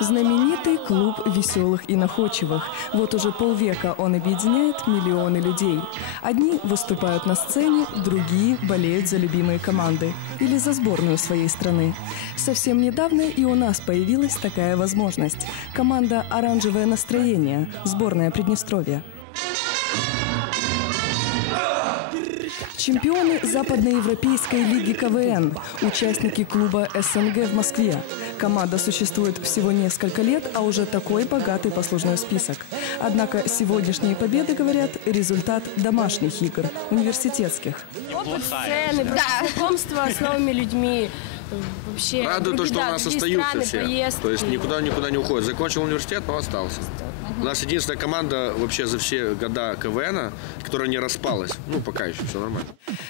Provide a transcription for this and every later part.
Знаменитый клуб веселых и находчивых. Вот уже полвека он объединяет миллионы людей. Одни выступают на сцене, другие болеют за любимые команды или за сборную своей страны. Совсем недавно и у нас появилась такая возможность. Команда «Оранжевое настроение», сборная Приднестровья. Чемпионы Западноевропейской лиги КВН, участники клуба СНГ в Москве. Команда существует всего несколько лет, а уже такой богатый послужной список. Однако сегодняшние победы, говорят, результат домашних игр, университетских. Опыт сцены, знакомство с новыми людьми. Вообще, радует то, что у нас остаются страны, все. поездки. То есть никуда не уходит. Закончил университет, но остался. У нас единственная команда вообще за все года КВН, которая не распалась. Ну, пока еще все нормально.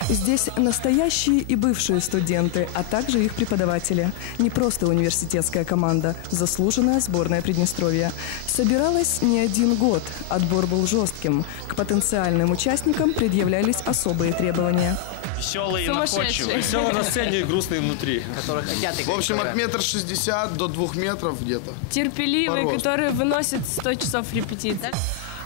Здесь настоящие и бывшие студенты, а также их преподаватели. Не просто университетская команда, заслуженная сборная Приднестровья. Собиралась не один год. Отбор был жестким. К потенциальным участникам предъявлялись особые требования. Веселые и находчивые. Веселые на сцене и грустные внутри. В общем, от 1,60 м до 2 метров где-то. Терпеливые, которые выносят 100 часов репетиций.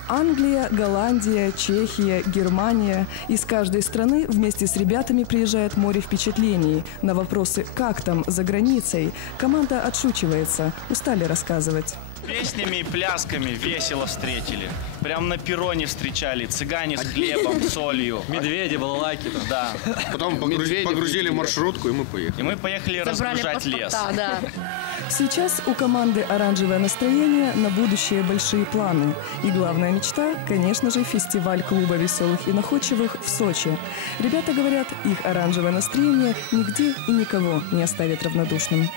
Англия, Голландия, Чехия, Германия. Из каждой страны вместе с ребятами приезжает море впечатлений. На вопросы «как там за границей?» команда отшучивается. Устали рассказывать. Песнями и плясками весело встретили. Прям на перроне встречали. Цыгане с хлебом, солью. Медведи, балалайки. Да. Потом погрузили в маршрутку, и мы поехали. И мы поехали разгружать лес. Да. Сейчас у команды «Оранжевое настроение» на будущее большие планы. И главная мечта, конечно же, фестиваль клуба веселых и находчивых в Сочи. Ребята говорят, их оранжевое настроение нигде и никого не оставит равнодушным.